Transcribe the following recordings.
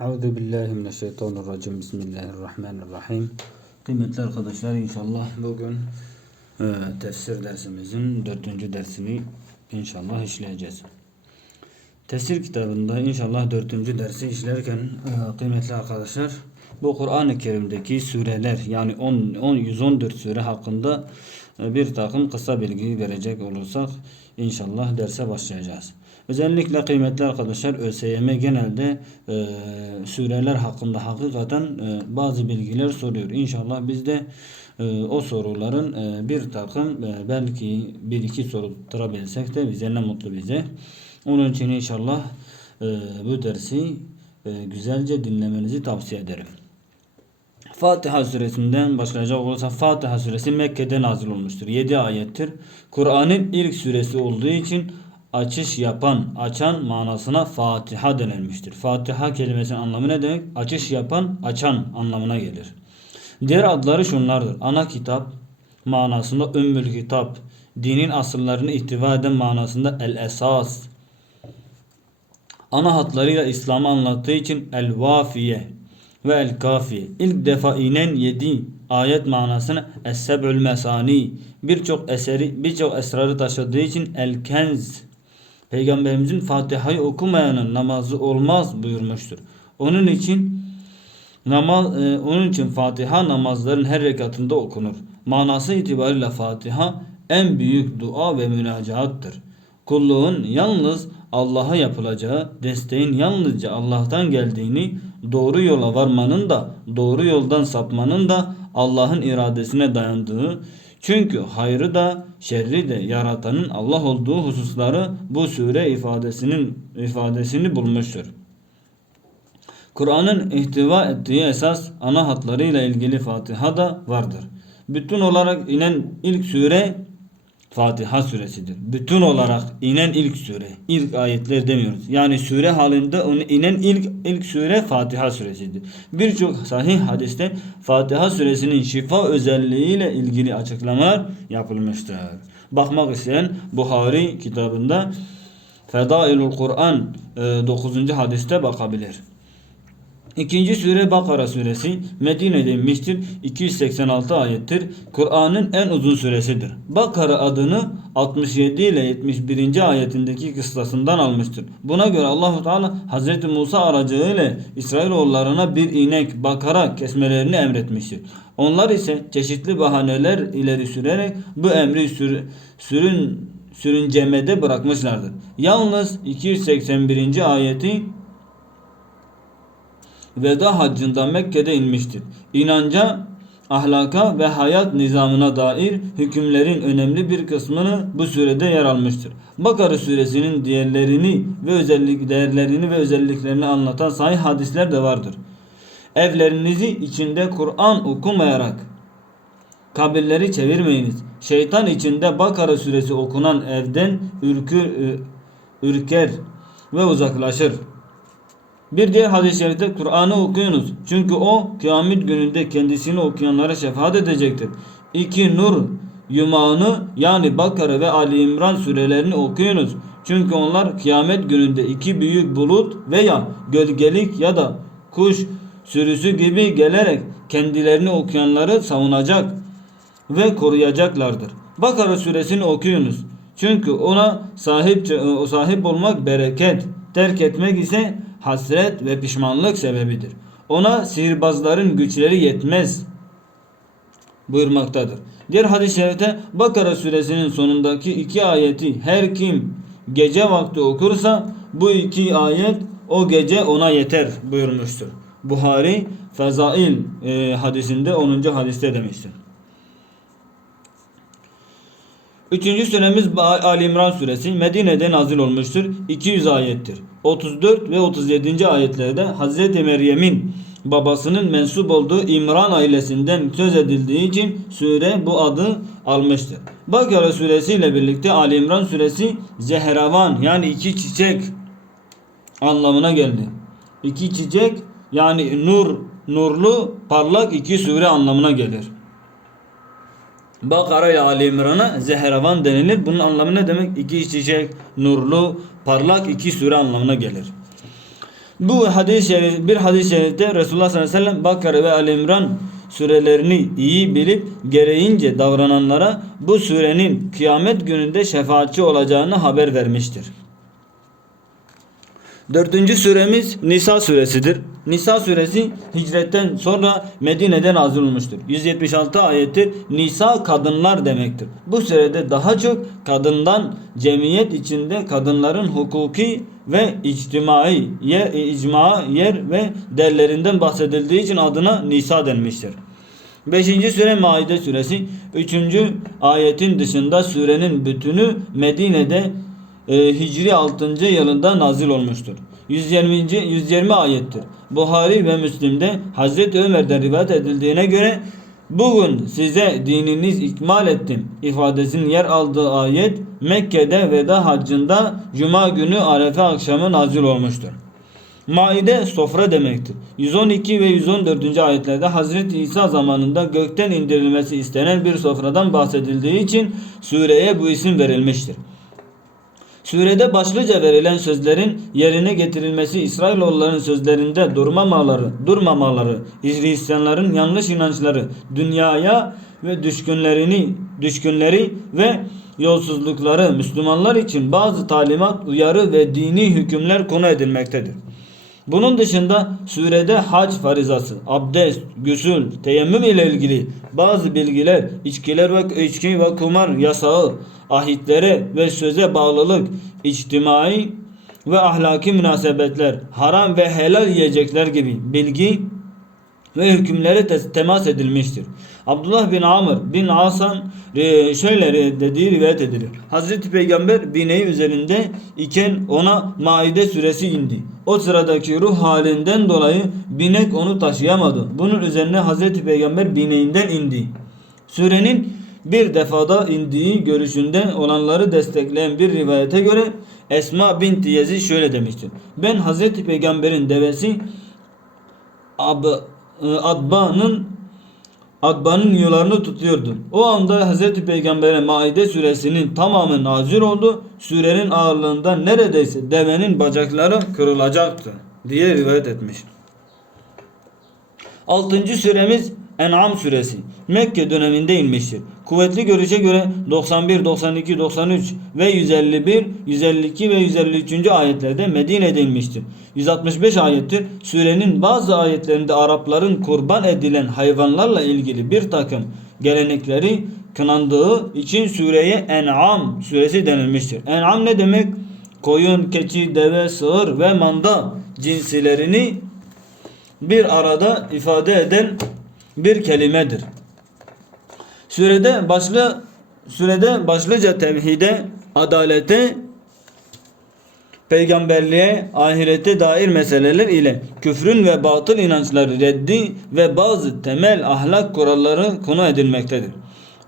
Euzu billahi mineşşeytanirracim. Bismillahirrahmanirrahim. Kıymetli arkadaşlar inşallah bugün e, tefsir dersimizin dördüncü dersini inşallah işleyeceğiz. Tefsir kitabında inşallah dördüncü dersi işlerken e, kıymetli arkadaşlar bu Kur'an-ı Kerim'deki sureler yani 10, 10 114 sure hakkında e, bir takım kısa bilgi verecek olursak inşallah derse başlayacağız. Özellikle kıymetli arkadaşlar ÖSYM genelde e, sureler hakkında hakikaten e, bazı bilgiler soruyor. İnşallah biz de e, o soruların e, bir takım e, belki bir iki soru tutturabilsek de bize ne mutlu bize. Onun için inşallah e, bu dersi e, güzelce dinlemenizi tavsiye ederim. Fatiha suresinden başlayacak olursa Fatiha suresi Mekke'de nazil olmuştur. 7 ayettir. Kur'an'ın ilk suresi olduğu için açış yapan, açan manasına Fatiha denilmiştir. Fatiha kelimesinin anlamı ne demek? Açış yapan, açan anlamına gelir. Diğer adları şunlardır. Ana kitap manasında Ümmül Kitap, dinin asıllarını ihtiva eden manasında El Esas, ana hatlarıyla İslam'ı anlattığı için El Vafiye ve El Kafiye. İlk defa inen yedi ayet manasını Es-Seb'ül Mesani. Birçok eseri, birçok esrarı taşıdığı için El Kenz. Peygamberimizin Fatiha'yı okumayanın namazı olmaz buyurmuştur. Onun için namaz e, onun için Fatiha namazların her rekatında okunur. Manası itibariyle Fatiha en büyük dua ve münacaattır. Kulluğun yalnız Allah'a yapılacağı, desteğin yalnızca Allah'tan geldiğini, doğru yola varmanın da, doğru yoldan sapmanın da Allah'ın iradesine dayandığı, çünkü hayrı da şerri de yaratanın Allah olduğu hususları bu sure ifadesinin ifadesini bulmuştur. Kur'an'ın ihtiva ettiği esas ana hatlarıyla ilgili Fatiha da vardır. Bütün olarak inen ilk sure Fatiha suresidir. Bütün olarak inen ilk sure. İlk ayetler demiyoruz. Yani sure halinde onu inen ilk ilk sure Fatiha suresidir. Birçok sahih hadiste Fatiha suresinin şifa özelliğiyle ilgili açıklamalar yapılmıştır. Bakmak isteyen Buhari kitabında Fedailul Kur'an 9. hadiste bakabilir. İkinci sure Bakara suresi Medine'de inmiştir. 286 ayettir. Kur'an'ın en uzun suresidir. Bakara adını 67 ile 71. ayetindeki kıstasından almıştır. Buna göre Allahu Teala Hazreti Musa aracılığıyla İsrailoğullarına bir inek bakara kesmelerini emretmiştir. Onlar ise çeşitli bahaneler ileri sürerek bu emri sür, sürün sürüncemede bırakmışlardır. Yalnız 281. ayeti veda haccında Mekke'de inmiştir. İnanca, ahlaka ve hayat nizamına dair hükümlerin önemli bir kısmını bu surede yer almıştır. Bakara suresinin diğerlerini ve özellik değerlerini ve özelliklerini anlatan sahih hadisler de vardır. Evlerinizi içinde Kur'an okumayarak kabirleri çevirmeyiniz. Şeytan içinde Bakara suresi okunan evden ürkür, ürker ve uzaklaşır. Bir diğer hadis-i şerifte Kur'an'ı okuyunuz. Çünkü o kıyamet gününde kendisini okuyanlara şefaat edecektir. İki Nur yumağını yani Bakara ve Ali İmran surelerini okuyunuz. Çünkü onlar kıyamet gününde iki büyük bulut veya gölgelik ya da kuş sürüsü gibi gelerek kendilerini okuyanları savunacak ve koruyacaklardır. Bakara suresini okuyunuz. Çünkü ona sahip o sahip olmak bereket, terk etmek ise hasret ve pişmanlık sebebidir. Ona sihirbazların güçleri yetmez buyurmaktadır. Diğer hadis-i şerifte Bakara suresinin sonundaki iki ayeti her kim gece vakti okursa bu iki ayet o gece ona yeter buyurmuştur. Buhari Fezail e, hadisinde 10. hadiste demiştir. Üçüncü suremiz Ali İmran suresi Medine'de nazil olmuştur. 200 ayettir. 34 ve 37. ayetlerde Hazreti Meryem'in babasının mensup olduğu İmran ailesinden söz edildiği için sure bu adı almıştır. Bakara suresi ile birlikte Ali İmran suresi zehravan yani iki çiçek anlamına geldi. İki çiçek yani nur, nurlu, parlak iki sure anlamına gelir. Bakara ile Ali İmran'a zehravan denilir. Bunun anlamı ne demek? İki çiçek, nurlu, parlak iki sure anlamına gelir. Bu hadis şerif, bir hadis-i şerifte Resulullah sallallahu aleyhi ve sellem Bakara ve Ali İmran surelerini iyi bilip gereğince davrananlara bu surenin kıyamet gününde şefaatçi olacağını haber vermiştir. Dördüncü suremiz Nisa suresidir. Nisa suresi hicretten sonra Medine'de nazil olmuştur. 176 ayettir. Nisa kadınlar demektir. Bu surede daha çok kadından cemiyet içinde kadınların hukuki ve içtimai yer, icma yer ve derlerinden bahsedildiği için adına Nisa denmiştir. 5. sure Maide suresi 3. ayetin dışında surenin bütünü Medine'de e, Hicri 6. yılında nazil olmuştur. 120. 120 ayettir. Buhari ve Müslim'de Hazreti Ömer'den rivayet edildiğine göre bugün size dininiz ikmal ettim ifadesinin yer aldığı ayet Mekke'de veda haccında Cuma günü Arefe akşamı nazil olmuştur. Maide sofra demektir. 112 ve 114. ayetlerde Hazreti İsa zamanında gökten indirilmesi istenen bir sofradan bahsedildiği için sureye bu isim verilmiştir. Surede başlıca verilen sözlerin yerine getirilmesi İsrailoğulların sözlerinde durmamaları, durmamaları, Hristiyanların yanlış inançları, dünyaya ve düşkünlerini, düşkünleri ve yolsuzlukları Müslümanlar için bazı talimat, uyarı ve dini hükümler konu edilmektedir. Bunun dışında surede hac farizası, abdest, gusül, teyemmüm ile ilgili bazı bilgiler, içkiler ve içki ve kumar yasağı, ahitlere ve söze bağlılık, içtimai ve ahlaki münasebetler, haram ve helal yiyecekler gibi bilgi ve hükümlere te- temas edilmiştir. Abdullah bin Amr bin Asan e, şöyle dediği rivayet edilir. Hazreti Peygamber bineği üzerinde iken ona Maide suresi indi. O sıradaki ruh halinden dolayı binek onu taşıyamadı. Bunun üzerine Hazreti Peygamber bineğinden indi. Surenin bir defada indiği görüşünde olanları destekleyen bir rivayete göre Esma binti Yezid şöyle demiştir. Ben Hazreti Peygamber'in devesi Ab Adba'nın Adba'nın yularını tutuyordum. O anda Hz. Peygamber'e Maide suresinin tamamı nazil oldu. Surenin ağırlığında neredeyse devenin bacakları kırılacaktı diye rivayet etmiş. 6. suremiz En'am suresi. Mekke döneminde inmiştir. Kuvvetli görüşe göre 91, 92, 93 ve 151, 152 ve 153. ayetlerde Medine'de inmiştir. 165 ayettir. Surenin bazı ayetlerinde Arapların kurban edilen hayvanlarla ilgili bir takım gelenekleri kınandığı için sureye En'am suresi denilmiştir. En'am ne demek? Koyun, keçi, deve, sığır ve manda cinsilerini bir arada ifade eden bir kelimedir. Sürede başlı sürede başlıca tevhide, adalete, peygamberliğe, ahirete dair meseleler ile küfrün ve batıl inançları reddi ve bazı temel ahlak kuralları konu edilmektedir.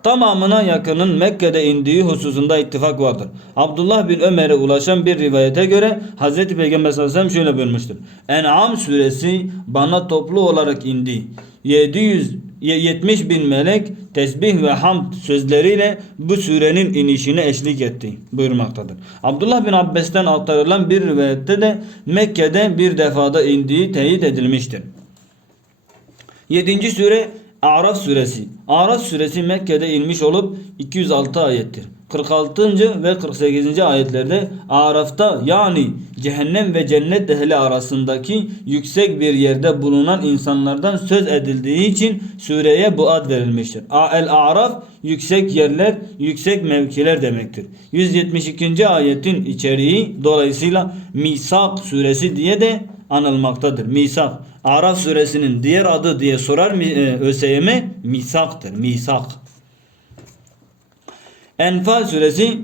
Tamamına yakının Mekke'de indiği hususunda ittifak vardır. Abdullah bin Ömer'e ulaşan bir rivayete göre Hz. Peygamber sallallahu aleyhi ve sellem şöyle buyurmuştur. En'am suresi bana toplu olarak indi. 700 70 bin melek tesbih ve hamd sözleriyle bu surenin inişine eşlik etti buyurmaktadır. Abdullah bin Abbas'tan aktarılan bir rivayette de Mekke'de bir defada indiği teyit edilmiştir. 7. sure Araf suresi. Araf suresi Mekke'de inmiş olup 206 ayettir. 46. ve 48. ayetlerde Araf'ta yani cehennem ve cennet ehli arasındaki yüksek bir yerde bulunan insanlardan söz edildiği için sureye bu ad verilmiştir. El-Araf yüksek yerler, yüksek mevkiler demektir. 172. ayetin içeriği dolayısıyla Misak suresi diye de anılmaktadır. Misak. Araf suresinin diğer adı diye sorar e, ÖSYM? Misaktır. Misak. Enfal suresi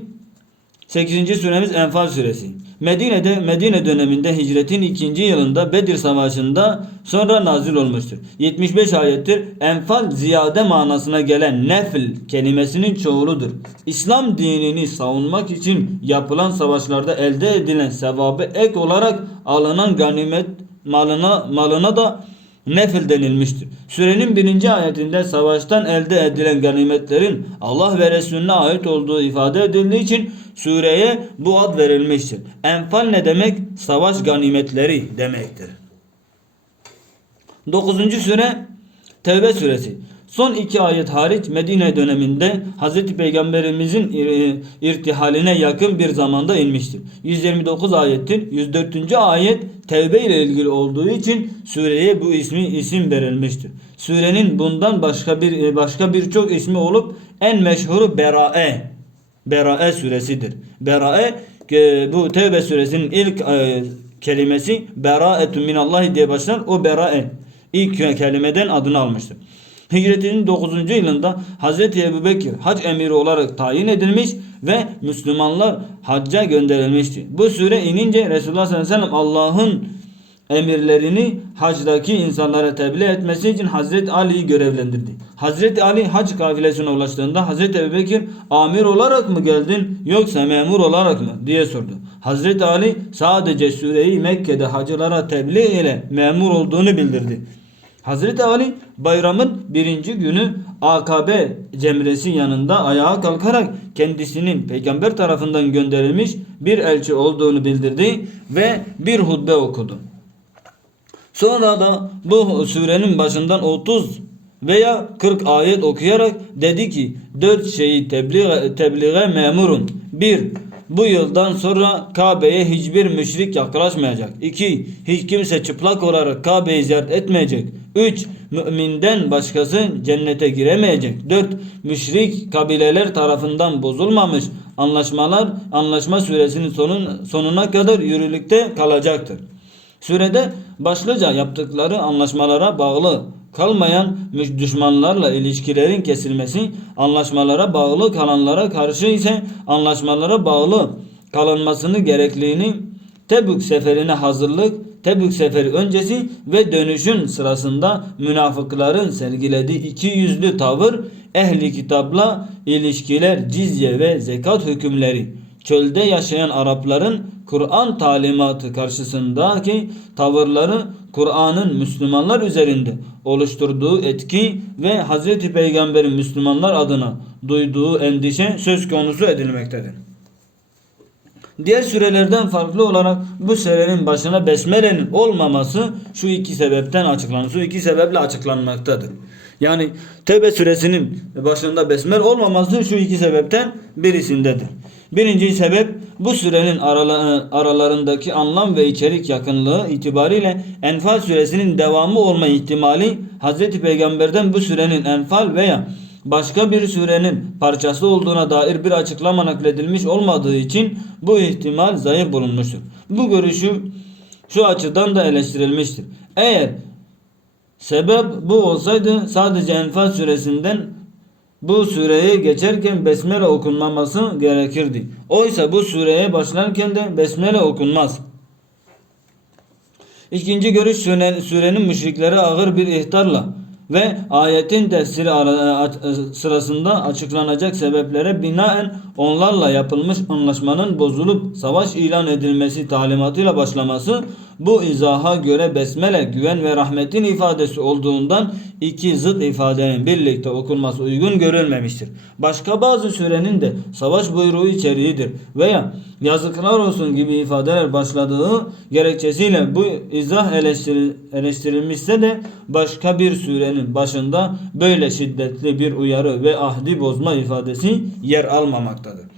8. suremiz Enfal suresi. Medine'de Medine döneminde hicretin ikinci yılında Bedir Savaşı'nda sonra nazil olmuştur. 75 ayettir. Enfal ziyade manasına gelen nefil kelimesinin çoğuludur. İslam dinini savunmak için yapılan savaşlarda elde edilen sevabı ek olarak alınan ganimet malına malına da nefil denilmiştir. Sürenin birinci ayetinde savaştan elde edilen ganimetlerin Allah ve Resulüne ait olduğu ifade edildiği için sureye bu ad verilmiştir. Enfal ne demek? Savaş ganimetleri demektir. 9. sure Tevbe suresi. Son iki ayet hariç Medine döneminde Hz. Peygamberimizin ir- irtihaline yakın bir zamanda inmiştir. 129 ayettir. 104. ayet tevbe ile ilgili olduğu için sureye bu ismi isim verilmiştir. Surenin bundan başka bir başka birçok ismi olup en meşhuru Berae. Berae suresidir. Berae e, bu Tevbe suresinin ilk e, kelimesi Beraetun minallahi diye başlar. O Berae ilk kelimeden adını almıştır. Hicretinin 9. yılında Hz. Ebu Bekir hac emiri olarak tayin edilmiş ve Müslümanlar hacca gönderilmişti. Bu sure inince Resulullah sallallahu aleyhi ve sellem Allah'ın emirlerini hacdaki insanlara tebliğ etmesi için Hazreti Ali'yi görevlendirdi. Hazreti Ali hac kafilesine ulaştığında Hazreti Ebubekir amir olarak mı geldin yoksa memur olarak mı diye sordu. Hazreti Ali sadece sureyi Mekke'de hacılara tebliğ ile memur olduğunu bildirdi. Hazreti Ali bayramın birinci günü Akabe cemresi yanında ayağa kalkarak kendisinin peygamber tarafından gönderilmiş bir elçi olduğunu bildirdi ve bir hutbe okudu. Sonra da bu surenin başından 30 veya 40 ayet okuyarak dedi ki dört şeyi tebliğ, tebliğe memurun. 1. Bu yıldan sonra Kabe'ye hiçbir müşrik yaklaşmayacak. 2. Hiç kimse çıplak olarak Kabe'yi ziyaret etmeyecek. 3. Müminden başkası cennete giremeyecek. 4. Müşrik kabileler tarafından bozulmamış anlaşmalar anlaşma süresinin sonun, sonuna kadar yürürlükte kalacaktır. Sürede başlıca yaptıkları anlaşmalara bağlı kalmayan düşmanlarla ilişkilerin kesilmesi, anlaşmalara bağlı kalanlara karşı ise anlaşmalara bağlı kalınmasını gerekliliğini Tebük seferine hazırlık, Tebük seferi öncesi ve dönüşün sırasında münafıkların sergilediği iki yüzlü tavır, ehli kitapla ilişkiler, cizye ve zekat hükümleri, çölde yaşayan Arapların Kur'an talimatı karşısındaki tavırları Kur'an'ın Müslümanlar üzerinde oluşturduğu etki ve Hz. Peygamber'in Müslümanlar adına duyduğu endişe söz konusu edilmektedir. Diğer sürelerden farklı olarak bu surenin başına besmelenin olmaması şu iki sebepten açıklanır. Şu iki sebeple açıklanmaktadır. Yani Tevbe suresinin başında besmel olmaması şu iki sebepten birisindedir. Birinci sebep bu sürenin arala- aralarındaki anlam ve içerik yakınlığı itibariyle Enfal suresinin devamı olma ihtimali Hz. Peygamber'den bu sürenin Enfal veya başka bir surenin parçası olduğuna dair bir açıklama nakledilmiş olmadığı için bu ihtimal zayıf bulunmuştur. Bu görüşü şu açıdan da eleştirilmiştir. Eğer sebep bu olsaydı sadece Enfal suresinden bu sureye geçerken besmele okunmaması gerekirdi. Oysa bu sureye başlarken de besmele okunmaz. İkinci görüş süre- sürenin müşriklere ağır bir ihtarla ve ayetin tefsiri sırasında açıklanacak sebeplere binaen onlarla yapılmış anlaşmanın bozulup savaş ilan edilmesi talimatıyla başlaması bu izaha göre besmele güven ve rahmetin ifadesi olduğundan iki zıt ifadenin birlikte okunması uygun görülmemiştir. Başka bazı sürenin de savaş buyruğu içeriğidir veya yazıklar olsun gibi ifadeler başladığı gerekçesiyle bu izah eleştiri- eleştirilmişse de başka bir sürenin başında böyle şiddetli bir uyarı ve ahdi bozma ifadesi yer almamaktadır.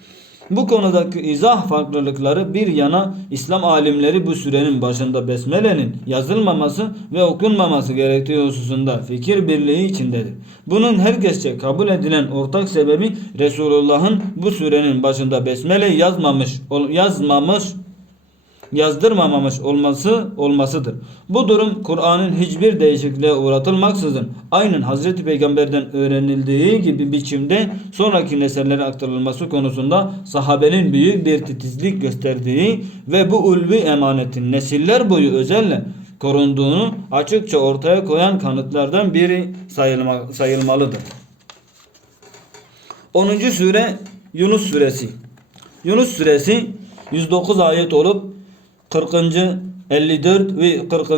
Bu konudaki izah farklılıkları bir yana İslam alimleri bu sürenin başında besmelenin yazılmaması ve okunmaması gerektiği hususunda fikir birliği içindedir. Bunun herkesçe kabul edilen ortak sebebi Resulullah'ın bu sürenin başında besmele yazmamış yazmamış yazdırmamamış olması olmasıdır. Bu durum Kur'an'ın hiçbir değişikliğe uğratılmaksızın aynen Hazreti Peygamber'den öğrenildiği gibi biçimde sonraki nesellere aktarılması konusunda sahabenin büyük bir titizlik gösterdiği ve bu ulvi emanetin nesiller boyu özelle korunduğunu açıkça ortaya koyan kanıtlardan biri sayılma, sayılmalıdır. 10. sure Yunus suresi. Yunus suresi 109 ayet olup 40. 54 ve 40.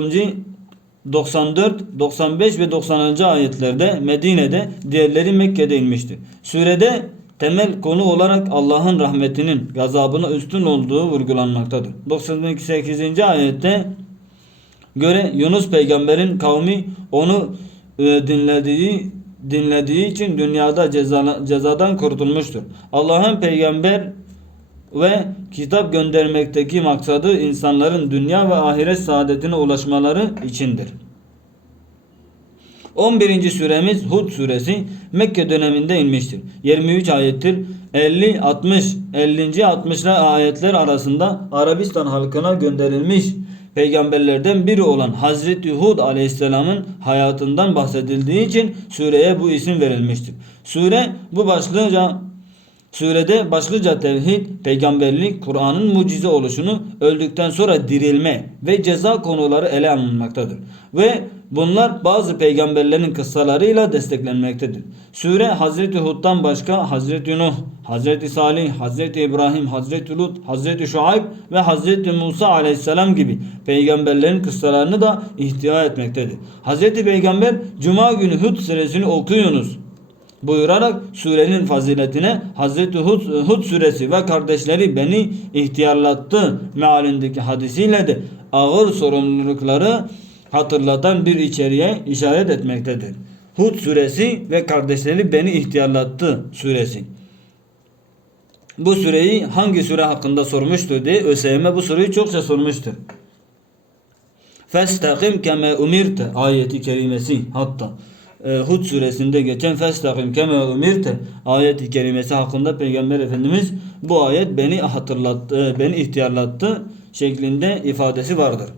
94, 95 ve 90. ayetlerde Medine'de, diğerleri Mekke'de inmiştir. Surede temel konu olarak Allah'ın rahmetinin gazabına üstün olduğu vurgulanmaktadır. 98. ayette göre Yunus peygamberin kavmi onu e, dinlediği dinlediği için dünyada ceza, cezadan kurtulmuştur. Allah'ın peygamber ve kitap göndermekteki maksadı insanların dünya ve ahiret saadetine ulaşmaları içindir. 11. suremiz Hud suresi Mekke döneminde inmiştir. 23 ayettir. 50 60 50. 60 ayetler arasında Arabistan halkına gönderilmiş peygamberlerden biri olan Hazreti Hud aleyhisselamın hayatından bahsedildiği için sureye bu isim verilmiştir. Sure bu başlıca Surede başlıca tevhid, peygamberlik, Kur'an'ın mucize oluşunu, öldükten sonra dirilme ve ceza konuları ele alınmaktadır. Ve bunlar bazı peygamberlerin kıssalarıyla desteklenmektedir. Sure Hazreti Hud'dan başka Hazreti Nuh, Hazreti Salih, Hazreti İbrahim, Hazreti Lut, Hazreti Şuayb ve Hazreti Musa aleyhisselam gibi peygamberlerin kıssalarını da ihtiva etmektedir. Hazreti Peygamber Cuma günü Hud suresini okuyunuz buyurarak surenin faziletine Hazreti Hud, Hud suresi ve kardeşleri beni ihtiyarlattı mealindeki hadisiyle de ağır sorumlulukları hatırlatan bir içeriğe işaret etmektedir. Hud suresi ve kardeşleri beni ihtiyarlattı suresi. Bu süreyi hangi süre hakkında sormuştu diye ÖSYM bu soruyu çokça sormuştur. Festakim keme umirte ayeti kerimesi hatta Hud suresinde geçen festakim keme umirte ayeti kerimesi hakkında Peygamber Efendimiz bu ayet beni hatırlattı, beni ihtiyarlattı şeklinde ifadesi vardır.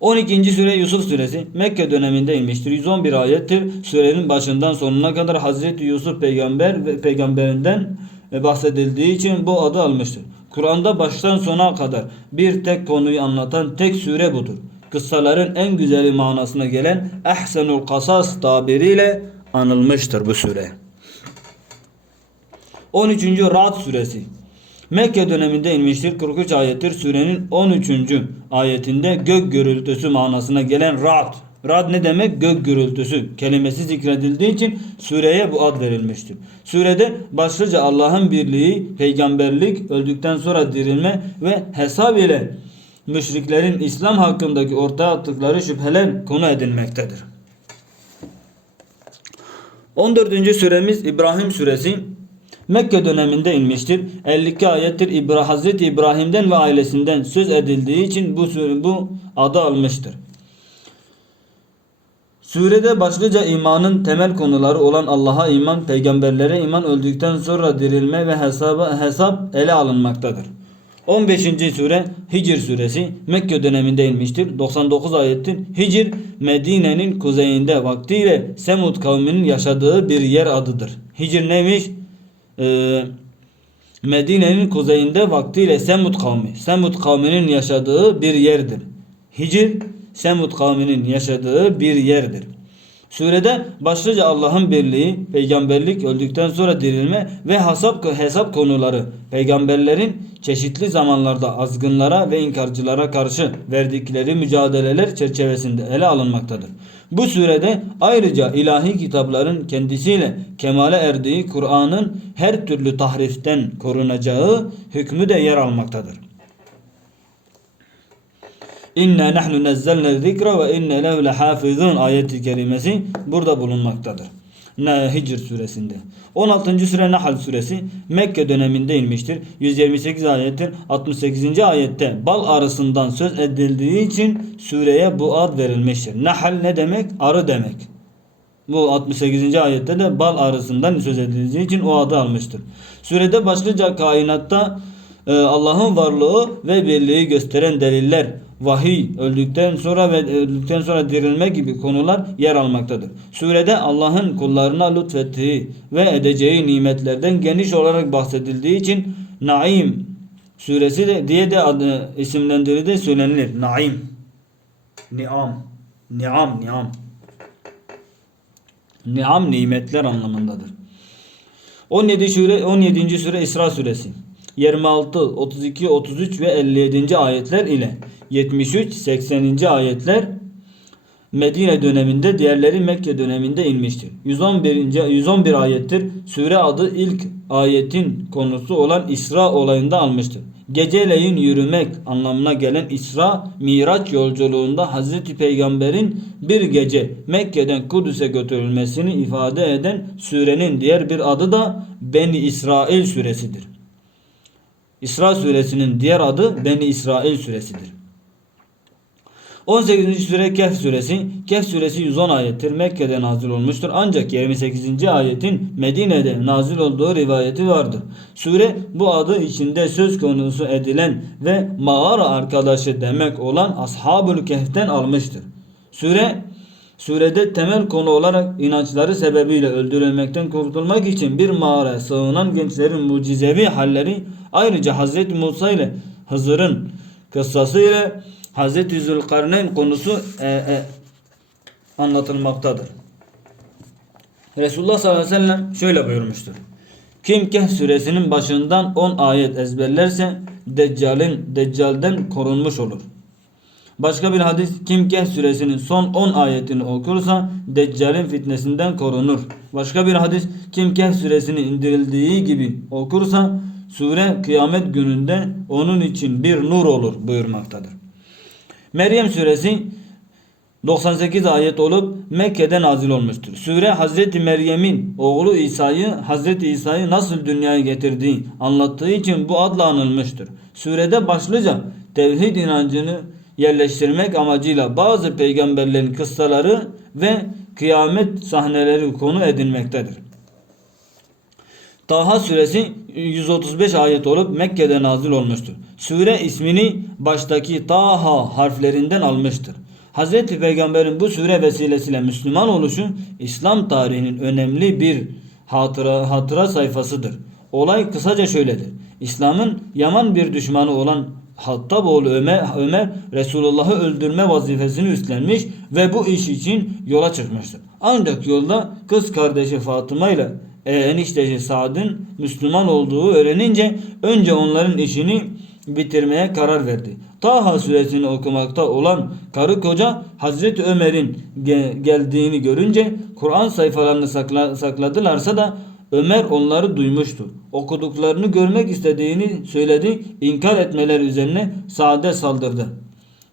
12. sure Yusuf suresi Mekke döneminde inmiştir. 111 ayettir. Surenin başından sonuna kadar Hazreti Yusuf peygamber ve peygamberinden bahsedildiği için bu adı almıştır. Kur'an'da baştan sona kadar bir tek konuyu anlatan tek sure budur. Kıssaların en güzeli manasına gelen Ehsenul Kasas tabiriyle anılmıştır bu sure. 13. Ra'd suresi Mekke döneminde inmiştir. 43 ayettir. Surenin 13. ayetinde gök gürültüsü manasına gelen Ra'd. Ra'd ne demek? Gök gürültüsü kelimesi zikredildiği için sureye bu ad verilmiştir. Surede başlıca Allah'ın birliği, peygamberlik, öldükten sonra dirilme ve hesap ile müşriklerin İslam hakkındaki ortaya attıkları şüpheler konu edilmektedir. 14. suremiz İbrahim suresi Mekke döneminde inmiştir. 52 ayettir. İbra Hazreti İbrahim'den ve ailesinden söz edildiği için bu bu adı almıştır. Surede başlıca imanın temel konuları olan Allah'a iman, peygamberlere iman, öldükten sonra dirilme ve hesaba, hesap ele alınmaktadır. 15. sure Hicr suresi Mekke döneminde inmiştir. 99 ayettir. Hicr Medine'nin kuzeyinde vaktiyle Semud kavminin yaşadığı bir yer adıdır. Hicr neymiş? Ee, Medine'nin kuzeyinde vaktiyle Semud kavmi. Semud kavminin yaşadığı bir yerdir. Hicr Semud kavminin yaşadığı bir yerdir. Surede başlıca Allah'ın birliği, peygamberlik, öldükten sonra dirilme ve hesap, hesap konuları, peygamberlerin çeşitli zamanlarda azgınlara ve inkarcılara karşı verdikleri mücadeleler çerçevesinde ele alınmaktadır. Bu surede ayrıca ilahi kitapların kendisiyle kemale erdiği Kur'an'ın her türlü tahriften korunacağı hükmü de yer almaktadır. İnna nahnu nazzalna zikra ve inna lehu lehafizun ayeti kerimesi burada bulunmaktadır. Hicr suresinde. 16. sure Nahl suresi Mekke döneminde inmiştir. 128 ayettir. 68. ayette bal arısından söz edildiği için sureye bu ad verilmiştir. Nahl ne demek? Arı demek. Bu 68. ayette de bal arısından söz edildiği için o adı almıştır. Surede başlıca kainatta e, Allah'ın varlığı ve birliği gösteren deliller vahiy, öldükten sonra ve öldükten sonra dirilme gibi konular yer almaktadır. Surede Allah'ın kullarına lütfettiği ve edeceği nimetlerden geniş olarak bahsedildiği için Naim suresi de diye de adı, isimlendirildiği söylenilir. Naim. Niam. Niam, niam. Niam nimetler anlamındadır. 17 sure 17. sure İsra suresi. 26, 32, 33 ve 57. ayetler ile 73, 80. ayetler Medine döneminde, diğerleri Mekke döneminde inmiştir. 111. 111 ayettir. Sure adı ilk ayetin konusu olan İsra olayında almıştır. Geceleyin yürümek anlamına gelen İsra, Miraç yolculuğunda Hazreti Peygamber'in bir gece Mekke'den Kudüs'e götürülmesini ifade eden surenin diğer bir adı da Beni İsrail suresidir. İsra suresinin diğer adı Beni İsrail suresidir. 18. sure Kehf suresi. Kehf suresi 110 ayettir. Mekke'de nazil olmuştur. Ancak 28. ayetin Medine'de nazil olduğu rivayeti vardır. Sure bu adı içinde söz konusu edilen ve mağara arkadaşı demek olan Ashab-ül Kehf'ten almıştır. Sure Surede temel konu olarak inançları sebebiyle öldürülmekten kurtulmak için bir mağaraya sığınan gençlerin mucizevi halleri ayrıca Hazreti Musa ile Hızır'ın kıssası ile Hazreti Zülkarneyn konusu e, e, anlatılmaktadır. Resulullah sallallahu aleyhi ve sellem şöyle buyurmuştur. Kim Kehf suresinin başından 10 ayet ezberlerse Deccal'in Deccal'den korunmuş olur. Başka bir hadis kim Kehf suresinin son 10 ayetini okursa Deccal'in fitnesinden korunur. Başka bir hadis kim Kehf suresini indirildiği gibi okursa sure kıyamet gününde onun için bir nur olur buyurmaktadır. Meryem suresi 98 ayet olup Mekke'de nazil olmuştur. Sure Hazreti Meryem'in oğlu İsa'yı Hazreti İsa'yı nasıl dünyaya getirdiği anlattığı için bu adla anılmıştır. Surede başlıca tevhid inancını yerleştirmek amacıyla bazı peygamberlerin kıssaları ve kıyamet sahneleri konu edilmektedir. Taha suresi 135 ayet olup Mekke'de nazil olmuştur. Sure ismini baştaki Taha harflerinden almıştır. Hz. Peygamber'in bu sure vesilesiyle Müslüman oluşu İslam tarihinin önemli bir hatıra, hatıra sayfasıdır. Olay kısaca şöyledir. İslam'ın yaman bir düşmanı olan Hattaboğlu Ömer, Ömer Resulullah'ı öldürme vazifesini üstlenmiş ve bu iş için yola çıkmıştır. Ancak yolda kız kardeşi Fatıma ile e, eniştesi Sad'ın Müslüman olduğu öğrenince önce onların işini bitirmeye karar verdi. Taha suresini okumakta olan karı koca Hazreti Ömer'in ge- geldiğini görünce Kur'an sayfalarını sakla- sakladılarsa da Ömer onları duymuştu. Okuduklarını görmek istediğini söyledi. İnkar etmeleri üzerine Sa'de saldırdı.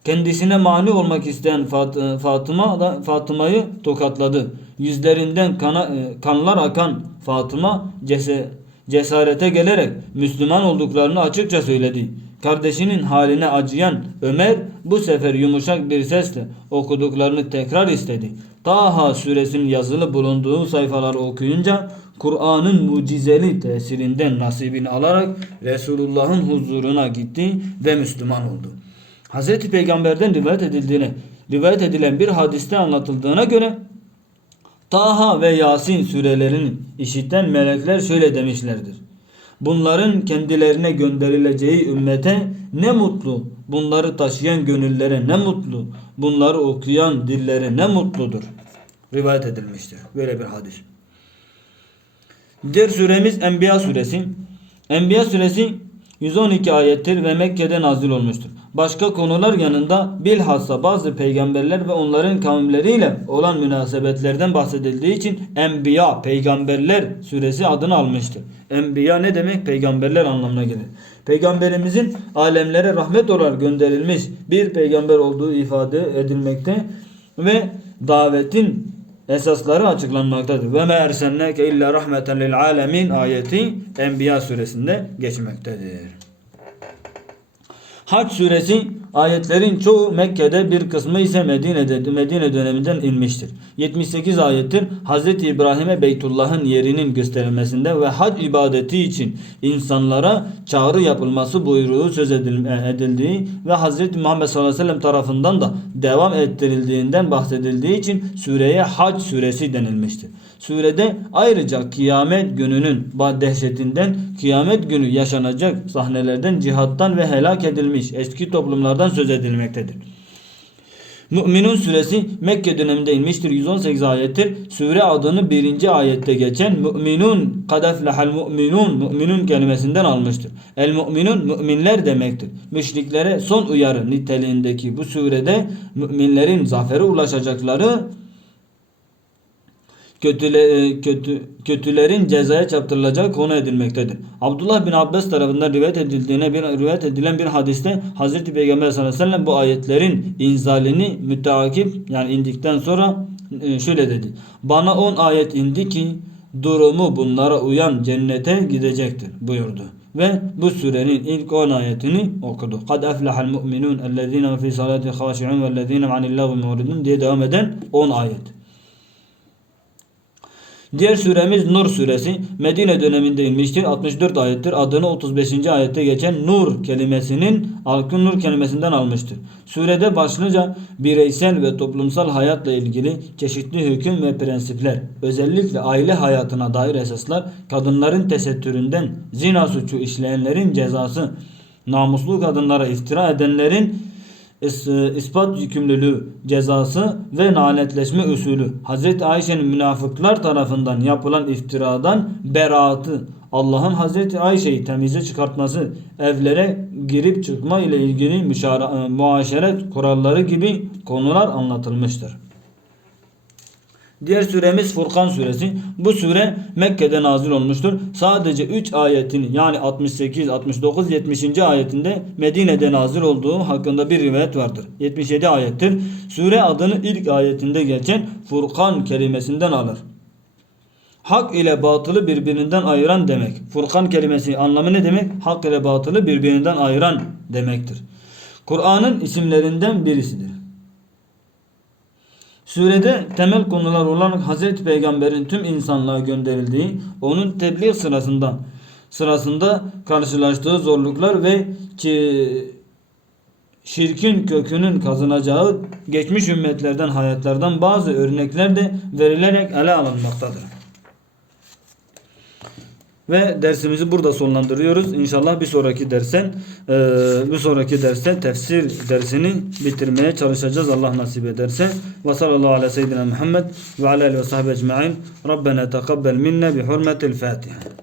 Kendisine mani olmak isteyen Fat- Fatıma da Fatıma'yı tokatladı. Yüzlerinden kana, e, kanlar akan Fatıma cesarete gelerek Müslüman olduklarını açıkça söyledi. Kardeşinin haline acıyan Ömer bu sefer yumuşak bir sesle okuduklarını tekrar istedi. Taha suresinin yazılı bulunduğu sayfaları okuyunca Kur'an'ın mucizeli tesirinden nasibini alarak Resulullah'ın huzuruna gitti ve Müslüman oldu. Hz. Peygamber'den rivayet edildiğine, rivayet edilen bir hadiste anlatıldığına göre Taha ve Yasin surelerini işiten melekler şöyle demişlerdir. Bunların kendilerine gönderileceği ümmete ne mutlu. Bunları taşıyan gönüllere ne mutlu. Bunları okuyan dillere ne mutludur. Rivayet edilmiştir. Böyle bir hadis. Diğer suremiz Enbiya suresi. Enbiya suresi 112 ayettir ve Mekke'de nazil olmuştur. Başka konular yanında bilhassa bazı peygamberler ve onların kavimleriyle olan münasebetlerden bahsedildiği için Enbiya, peygamberler suresi adını almıştır. Enbiya ne demek? Peygamberler anlamına gelir. Peygamberimizin alemlere rahmet olarak gönderilmiş bir peygamber olduğu ifade edilmekte ve davetin esasları açıklanmaktadır. Ve me ersenneke illa rahmeten lil alemin ayeti Enbiya suresinde geçmektedir. Hac suresi ayetlerin çoğu Mekke'de bir kısmı ise Medine'de Medine döneminden inmiştir. 78 ayettir. Hz. İbrahim'e Beytullah'ın yerinin gösterilmesinde ve hac ibadeti için insanlara çağrı yapılması buyruğu söz edil- edildiği ve Hz. Muhammed sallallahu aleyhi ve sellem tarafından da devam ettirildiğinden bahsedildiği için sureye Hac suresi denilmiştir. Surede ayrıca kıyamet gününün dehşetinden, kıyamet günü yaşanacak sahnelerden, cihattan ve helak edilmiş eski toplumlardan söz edilmektedir. Müminun suresi Mekke döneminde inmiştir. 118 ayettir. Sure adını birinci ayette geçen Müminun kadeflehal müminun Müminun kelimesinden almıştır. El müminun müminler demektir. Müşriklere son uyarı niteliğindeki bu surede müminlerin zafere ulaşacakları kötüle, kötü, kötülerin cezaya çarptırılacağı konu edilmektedir. Abdullah bin Abbas tarafından rivayet edildiğine bir rivayet edilen bir hadiste Hazreti Peygamber sallallahu aleyhi ve sellem bu ayetlerin inzalini müteakip yani indikten sonra e, şöyle dedi. Bana 10 ayet indi ki durumu bunlara uyan cennete gidecektir buyurdu. Ve bu surenin ilk 10 ayetini okudu. Kad eflehal mu'minun ellezine fi salati haşi'un vellezine anil lagvi diye devam eden 10 ayet. Diğer suremiz Nur suresi Medine döneminde inmiştir. 64 ayettir. Adını 35. ayette geçen Nur kelimesinin Nur kelimesinden almıştır. Surede başlıca bireysel ve toplumsal hayatla ilgili çeşitli hüküm ve prensipler, özellikle aile hayatına dair esaslar, kadınların tesettüründen zina suçu işleyenlerin cezası, namuslu kadınlara iftira edenlerin ispat yükümlülüğü cezası ve lanetleşme usulü. Hazreti Ayşe'nin münafıklar tarafından yapılan iftiradan beraatı, Allah'ın Hazreti Ayşe'yi temize çıkartması, evlere girip çıkma ile ilgili müşara- e, muaşeret kuralları gibi konular anlatılmıştır. Diğer suremiz Furkan suresi. Bu sure Mekke'de nazil olmuştur. Sadece 3 ayetini yani 68, 69, 70. ayetinde Medine'de nazil olduğu hakkında bir rivayet vardır. 77 ayettir. Sure adını ilk ayetinde geçen Furkan kelimesinden alır. Hak ile batılı birbirinden ayıran demek. Furkan kelimesi anlamı ne demek? Hak ile batılı birbirinden ayıran demektir. Kur'an'ın isimlerinden birisidir. Surede temel konular olan Hazreti Peygamber'in tüm insanlığa gönderildiği, onun tebliğ sırasında sırasında karşılaştığı zorluklar ve ki şirkin kökünün kazınacağı geçmiş ümmetlerden hayatlardan bazı örnekler de verilerek ele alınmaktadır. Ve dersimizi burada sonlandırıyoruz. İnşallah bir sonraki dersen e, bir sonraki derste tefsir dersini bitirmeye çalışacağız. Allah nasip ederse. Ve sallallahu ala seyyidina Muhammed ve ala ve sahbihi ecma'in. Rabbena tekabbel minna bi hurmetil Fatiha.